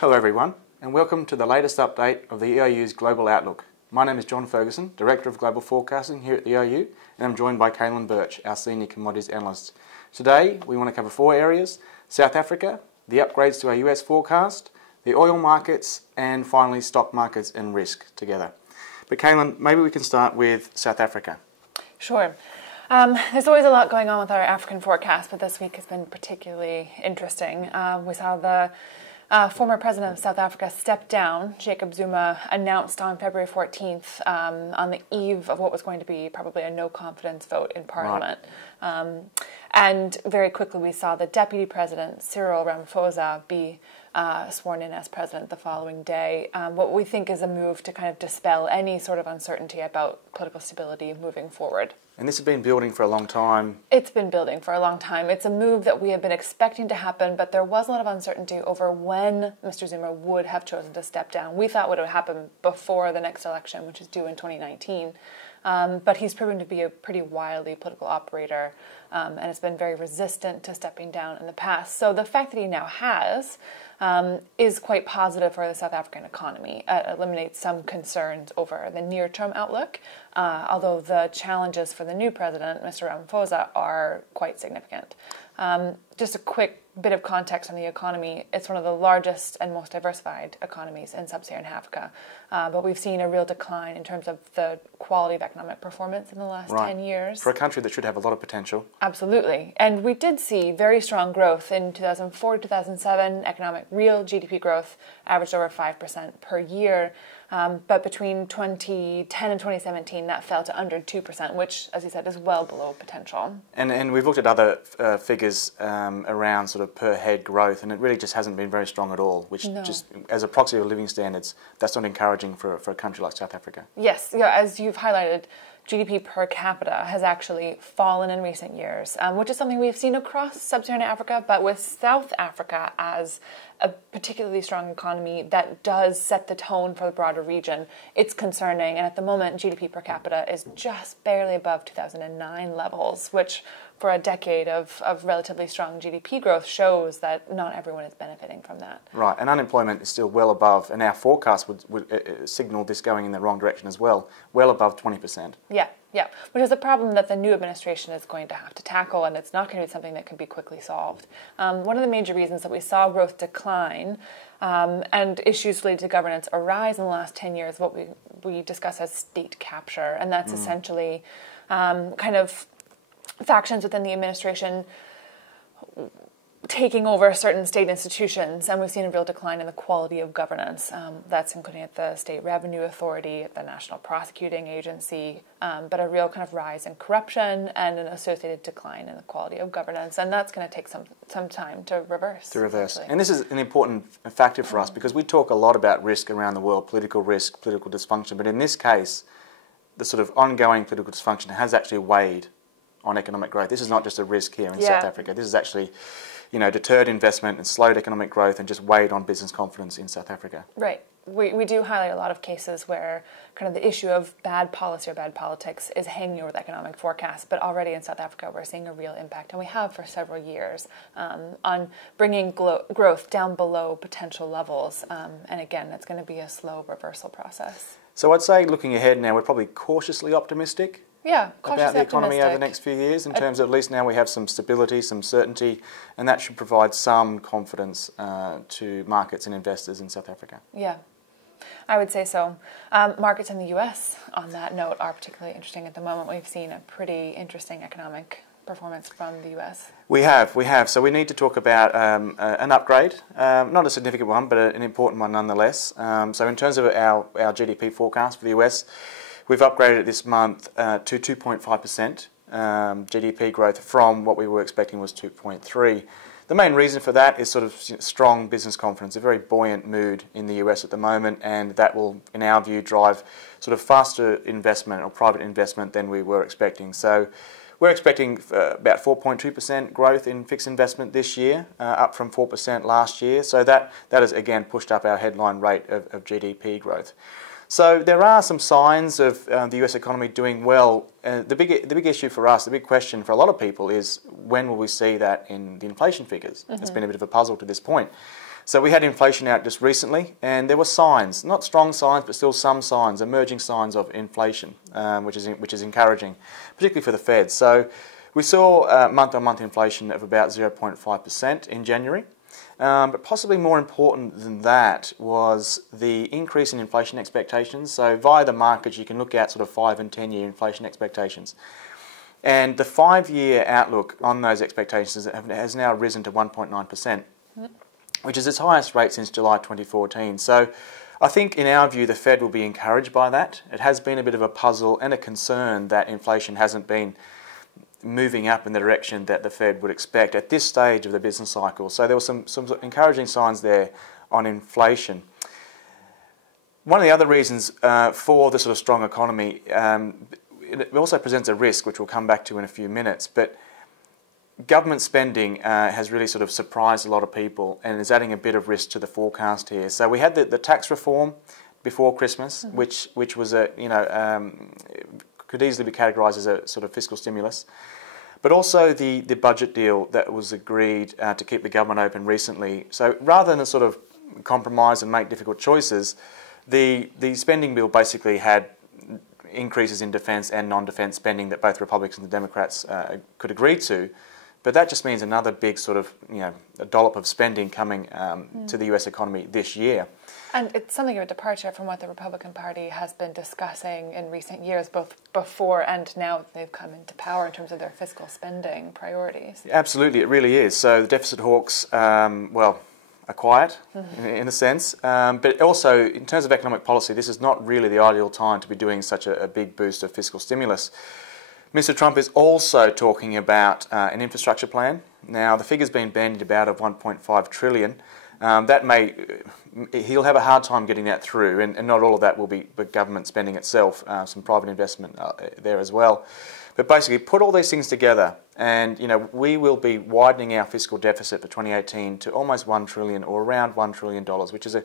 Hello everyone, and welcome to the latest update of the EIU's Global Outlook. My name is John Ferguson, Director of Global Forecasting here at the EIU, and I'm joined by Cailin Birch, our Senior Commodities Analyst. Today, we want to cover four areas: South Africa, the upgrades to our US forecast, the oil markets, and finally stock markets and risk together. But Cailin, maybe we can start with South Africa. Sure. There's always a lot going on with our African forecast, but this week has been particularly interesting. We saw the former president of South Africa step down. Jacob Zuma announced on February 14th, on the eve of what was going to be probably a no-confidence vote in Parliament. Right. And very quickly we saw the Deputy President, Cyril Ramaphosa, be sworn in as president the following day. What we think is a move to kind of dispel any sort of uncertainty about political stability moving forward. And this has been building for a long time. It's been building for a long time. It's a move that we have been expecting to happen, but there was a lot of uncertainty over when Mr. Zuma would have chosen to step down. We thought it would happen before the next election, which is due in 2019. But he's proven to be a pretty wily political operator, and has been very resistant to stepping down in the past. So the fact that he now has is quite positive for the South African economy. It eliminates some concerns over the near-term outlook, although the challenges for the new president, Mr. Ramaphosa, are quite significant. Just a quick bit of context on the economy. It's one of the largest and most diversified economies in sub-Saharan Africa, but we've seen a real decline in terms of the quality of economic performance in the last 10 years. For a country that should have a lot of potential. Absolutely. And we did see very strong growth in 2004 to 2007. Economic real GDP growth averaged over 5% per year. But between 2010 and 2017, that fell to under 2%, which, as you said, is well below potential. And we've looked at other figures around sort of per head growth, and it really just hasn't been very strong at all, which just, as a proxy of living standards, that's not encouraging for a country like South Africa. Yes, yeah, as you've highlighted, GDP per capita has actually fallen in recent years, which is something we've seen across sub-Saharan Africa, but with South Africa as a particularly strong economy that does set the tone for the broader region, it's concerning. And at the moment, GDP per capita is just barely above 2009 levels, which for a decade of relatively strong GDP growth shows that not everyone is benefiting from that. Right, and unemployment is still well above, and our forecast would signal this going in the wrong direction as well, well above 20%. Yeah, which is a problem that the new administration is going to have to tackle, and it's not going to be something that can be quickly solved. One of the major reasons that we saw growth decline and issues related to governance arise in the last 10 years, what we discuss as state capture, and that's essentially kind of factions within the administration taking over certain state institutions, and we've seen a real decline in the quality of governance. That's including at the State Revenue Authority, at the National Prosecuting Agency, but a real kind of rise in corruption and an associated decline in the quality of governance, and that's going to take some time to reverse. And this is an important factor for us, because we talk a lot about risk around the world, political risk, political dysfunction, but in this case, the sort of ongoing political dysfunction has actually weighed on economic growth. This is not just a risk here in South Africa. This is actually, deterred investment and slowed economic growth and just weighed on business confidence in South Africa. Right. We do highlight a lot of cases where kind of the issue of bad policy or bad politics is hanging over the economic forecast, but already in South Africa we're seeing a real impact, and we have for several years, on bringing growth down below potential levels, and again, it's going to be a slow reversal process. So I'd say looking ahead now, we're probably cautiously optimistic. Yeah, about the economy over the next few years, in terms of at least now we have some stability, some certainty, and that should provide some confidence to markets and investors in South Africa. Yeah, I would say so. Markets in the US, on that note, are particularly interesting at the moment. We've seen a pretty interesting economic performance from the US. We have. So we need to talk about an upgrade, not a significant one, but an important one nonetheless. So in terms of our GDP forecast for the US, we've upgraded it this month to 2.5% GDP growth from what we were expecting was 2.3%. The main reason for that is sort of strong business confidence, a very buoyant mood in the US at the moment, and that will, in our view, drive sort of faster investment or private investment than we were expecting. So we're expecting about 4.2% growth in fixed investment this year, up from 4% last year. So that has, again, pushed up our headline rate of GDP growth. So there are some signs of the US economy doing well. The big issue for us, the big question for a lot of people is when will we see that in the inflation figures? It's been a bit of a puzzle to this point. So we had inflation out just recently, and there were signs, not strong signs, but still some signs, emerging signs of inflation, which is encouraging, particularly for the Fed. So we saw month-on-month inflation of about 0.5% in January. But possibly more important than that was the increase in inflation expectations. So via the markets, you can look at sort of 5 and 10-year inflation expectations. And the 5-year outlook on those expectations has now risen to 1.9%, which is its highest rate since July 2014. So I think in our view, the Fed will be encouraged by that. It has been a bit of a puzzle and a concern that inflation hasn't been moving up in the direction that the Fed would expect at this stage of the business cycle. So there were some encouraging signs there on inflation. One of the other reasons for the sort of strong economy, it also presents a risk, which we'll come back to in a few minutes, but government spending has really sort of surprised a lot of people and is adding a bit of risk to the forecast here. So we had the tax reform before Christmas, which was could easily be categorised as a sort of fiscal stimulus. But also the budget deal that was agreed to keep the government open recently. So rather than sort of compromise and make difficult choices, the spending bill basically had increases in defence and non-defence spending that both Republicans and the Democrats could agree to. But that just means another big sort of, a dollop of spending coming to the US economy this year. And it's something of a departure from what the Republican Party has been discussing in recent years, both before and now they've come into power in terms of their fiscal spending priorities. Absolutely, it really is. So the deficit hawks, are quiet in a sense. But also, in terms of economic policy, this is not really the ideal time to be doing such a big boost of fiscal stimulus. Mr. Trump is also talking about an infrastructure plan. Now, the figure's been bandied about of $1.5 trillion. He'll have a hard time getting that through, and not all of that will be government spending itself, some private investment there as well. But basically, put all these things together, and we will be widening our fiscal deficit for 2018 to almost $1 trillion or around $1 trillion, which is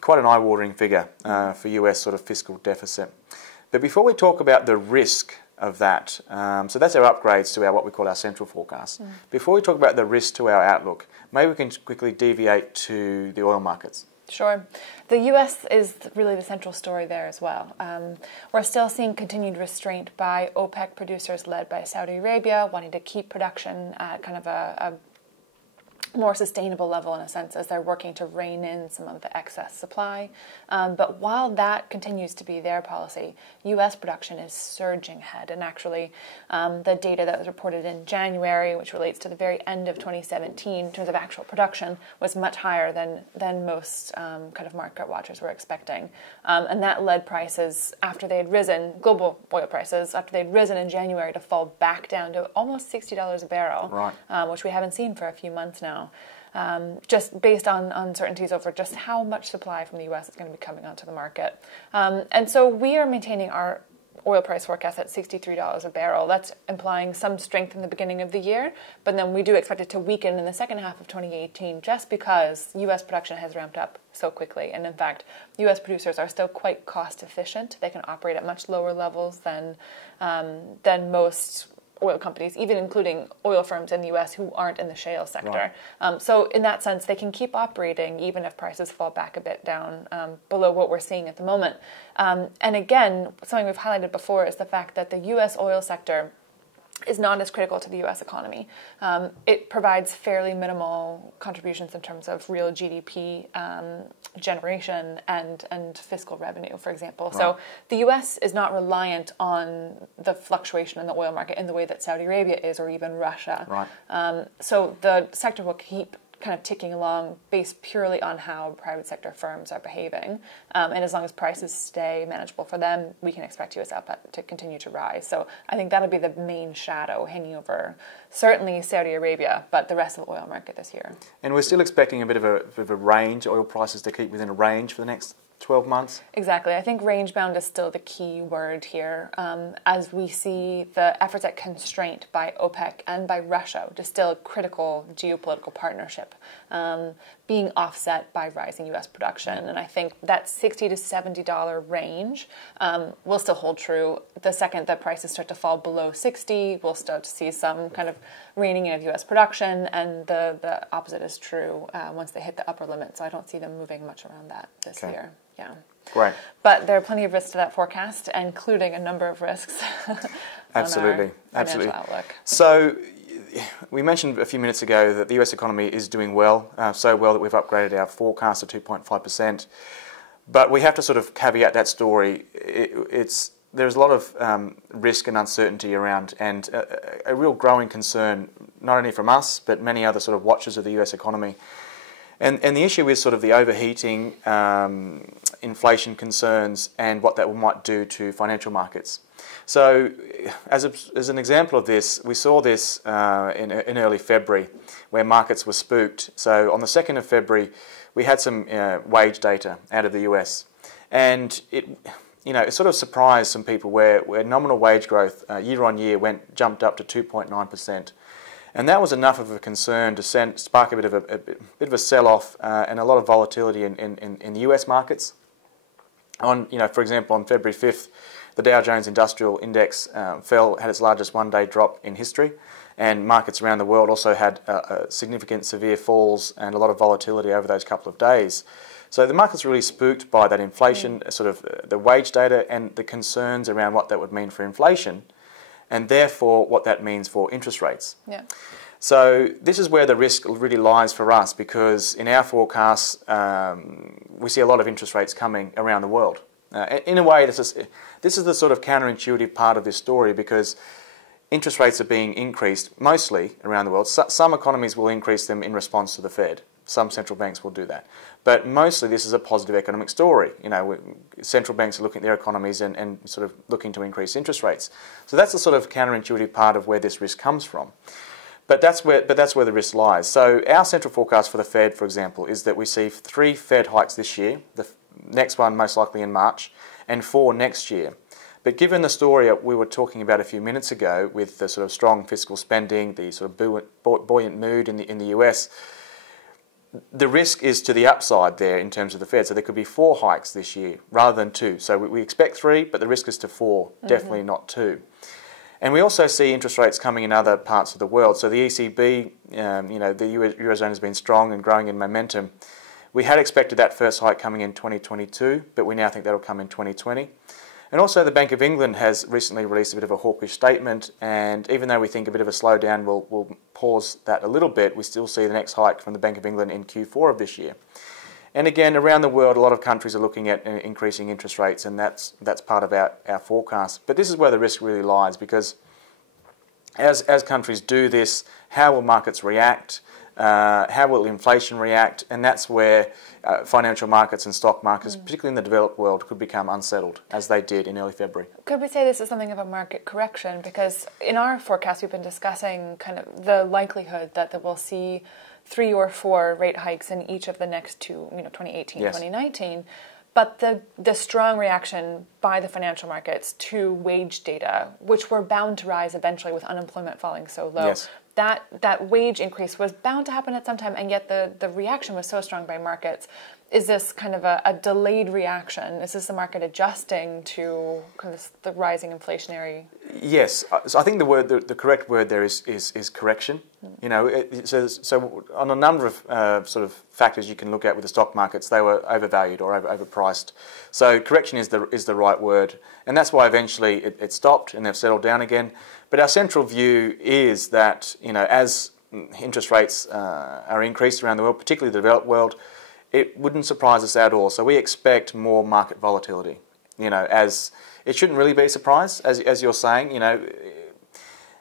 quite an eye-watering figure for US sort of fiscal deficit. But before we talk about the risk of that, so that's our upgrades to what we call our central forecast. Before we talk about the risk to our outlook, maybe we can quickly deviate to the oil markets. Sure. The US is really the central story there as well. We're still seeing continued restraint by OPEC producers led by Saudi Arabia, wanting to keep production at kind of a more sustainable level in a sense as they're working to rein in some of the excess supply. But while that continues to be their policy, U.S. production is surging ahead. And actually, the data that was reported in January, which relates to the very end of 2017 in terms of actual production, was much higher than most kind of market watchers were expecting. And that led prices, after they had risen, global oil prices, after they had risen in January, to fall back down to almost $60 a barrel, right. Which we haven't seen for a few months now. Just based on uncertainties over just how much supply from the U.S. is going to be coming onto the market. And so we are maintaining our oil price forecast at $63 a barrel. That's implying some strength in the beginning of the year, but then we do expect it to weaken in the second half of 2018 just because U.S. production has ramped up so quickly. And in fact, U.S. producers are still quite cost efficient. They can operate at much lower levels than most oil companies, even including oil firms in the U.S. who aren't in the shale sector. Right. So in that sense, they can keep operating even if prices fall back a bit down below what we're seeing at the moment. And again, something we've highlighted before is the fact that the U.S. oil sector is not as critical to the U.S. economy. It provides fairly minimal contributions in terms of real GDP generation and fiscal revenue, for example. Right. So the U.S. is not reliant on the fluctuation in the oil market in the way that Saudi Arabia is, or even Russia. Right. So the sector will keep kind of ticking along based purely on how private sector firms are behaving. And as long as prices stay manageable for them, we can expect US output to continue to rise. So I think that'll be the main shadow hanging over certainly Saudi Arabia, but the rest of the oil market this year. And we're still expecting a bit of a range, oil prices to keep within a range for the next 12 months? Exactly. I think range-bound is still the key word here, as we see the efforts at constraint by OPEC and by Russia, which is still a critical geopolitical partnership, being offset by rising U.S. production. And I think that $60 to $70 range will still hold true. The second that prices start to fall below 60, we'll start to see some kind of reining in of U.S. production, and the opposite is true once they hit the upper limit. So I don't see them moving much around that this year. Yeah. Great. But there are plenty of risks to that forecast, including a number of risks Absolutely. on our financial outlook. So we mentioned a few minutes ago that the US economy is doing well, so well that we've upgraded our forecast to 2.5%. But we have to sort of caveat that story. There's a lot of risk and uncertainty around, and a real growing concern, not only from us, but many other sort of watchers of the US economy. And the issue is sort of the overheating, inflation concerns, and what that might do to financial markets. So as an example of this, we saw this in early February, where markets were spooked. So on the 2nd of February, we had some wage data out of the US, and it sort of surprised some people where nominal wage growth year on year jumped up to 2.9%. And that was enough of a concern to spark a bit of a sell-off and a lot of volatility in the US markets. For example, on February 5th, the Dow Jones Industrial Index had its largest one-day drop in history, and markets around the world also had significant severe falls and a lot of volatility over those couple of days. So the market's really spooked by that inflation, sort of the wage data and the concerns around what that would mean for inflation, and therefore what that means for interest rates. Yeah. So this is where the risk really lies for us, because in our forecasts we see a lot of interest rates coming around the world. In a way, this is the sort of counterintuitive part of this story, because interest rates are being increased mostly around the world. Some economies will increase them in response to the Fed. Some central banks will do that. But mostly this is a positive economic story. Central banks are looking at their economies and sort of looking to increase interest rates. So that's the sort of counterintuitive part of where this risk comes from. But that's where the risk lies. So our central forecast for the Fed, for example, is that we see 3 Fed hikes this year, the next one most likely in March, and 4 next year. But given the story we were talking about a few minutes ago, with the sort of strong fiscal spending, the sort of buoyant mood in the US, the risk is to the upside there in terms of the Fed. So there could be 4 hikes this year rather than 2. So we expect 3, but the risk is to 4, definitely not 2. And we also see interest rates coming in other parts of the world. So the ECB, the Eurozone has been strong and growing in momentum. We had expected that first hike coming in 2022, but we now think that will come in 2020. And also the Bank of England has recently released a bit of a hawkish statement, and even though we think a bit of a slowdown will pause that a little bit, we still see the next hike from the Bank of England in Q4 of this year. And again, around the world, a lot of countries are looking at increasing interest rates, and that's part of our forecast. But this is where the risk really lies, because as countries do this, how will markets react? How will inflation react? And that's where financial markets and stock markets, particularly in the developed world, could become unsettled, as they did in early February. Could we say this is something of a market correction? Because in our forecast, we've been discussing kind of the likelihood that we'll see 3 or 4 rate hikes in each of the next 2, 2018, yes. 2019. But the strong reaction by the financial markets to wage data, which were bound to rise eventually with unemployment falling so low, yes. that wage increase was bound to happen at some time, and yet the reaction was so strong by markets. Is this kind of a delayed reaction? Is this the market adjusting to kind of the rising inflationary? Yes. So I think the correct word there is correction. So on a number of sort of factors you can look at with the stock markets, they were overvalued or overpriced. So correction is the right word, and that's why eventually it stopped and they've settled down again. But our central view is that as interest rates are increased around the world, particularly the developed world, it wouldn't surprise us at all. So we expect more market volatility. As it shouldn't really be a surprise, as you're saying.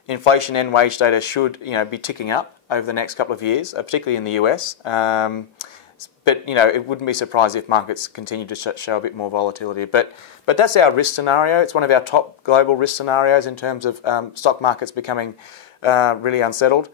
Inflation and wage data should be ticking up over the next couple of years, particularly in the US. But it wouldn't be surprised if markets continue to show a bit more volatility. But that's our risk scenario. It's one of our top global risk scenarios in terms of stock markets becoming really unsettled.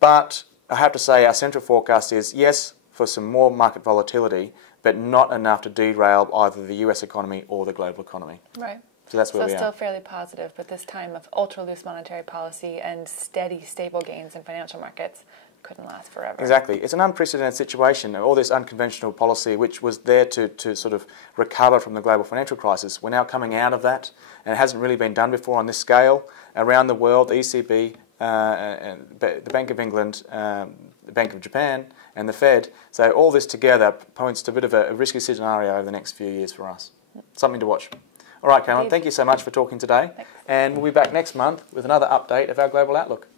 But I have to say our central forecast is yes, for some more market volatility, but not enough to derail either the US economy or the global economy. Right. So that's where we are. Still fairly positive, but this time of ultra-loose monetary policy and steady, stable gains in financial markets couldn't last forever. Exactly. It's an unprecedented situation. All this unconventional policy, which was there to sort of recover from the global financial crisis, we're now coming out of that, and it hasn't really been done before on this scale. Around the world, the ECB, and the Bank of England, the Bank of Japan, and the Fed. So all this together points to a bit of a risky scenario over the next few years for us. Something to watch. All right, Cailin, thank you so much for talking today. Thanks. And we'll be back next month with another update of our global outlook.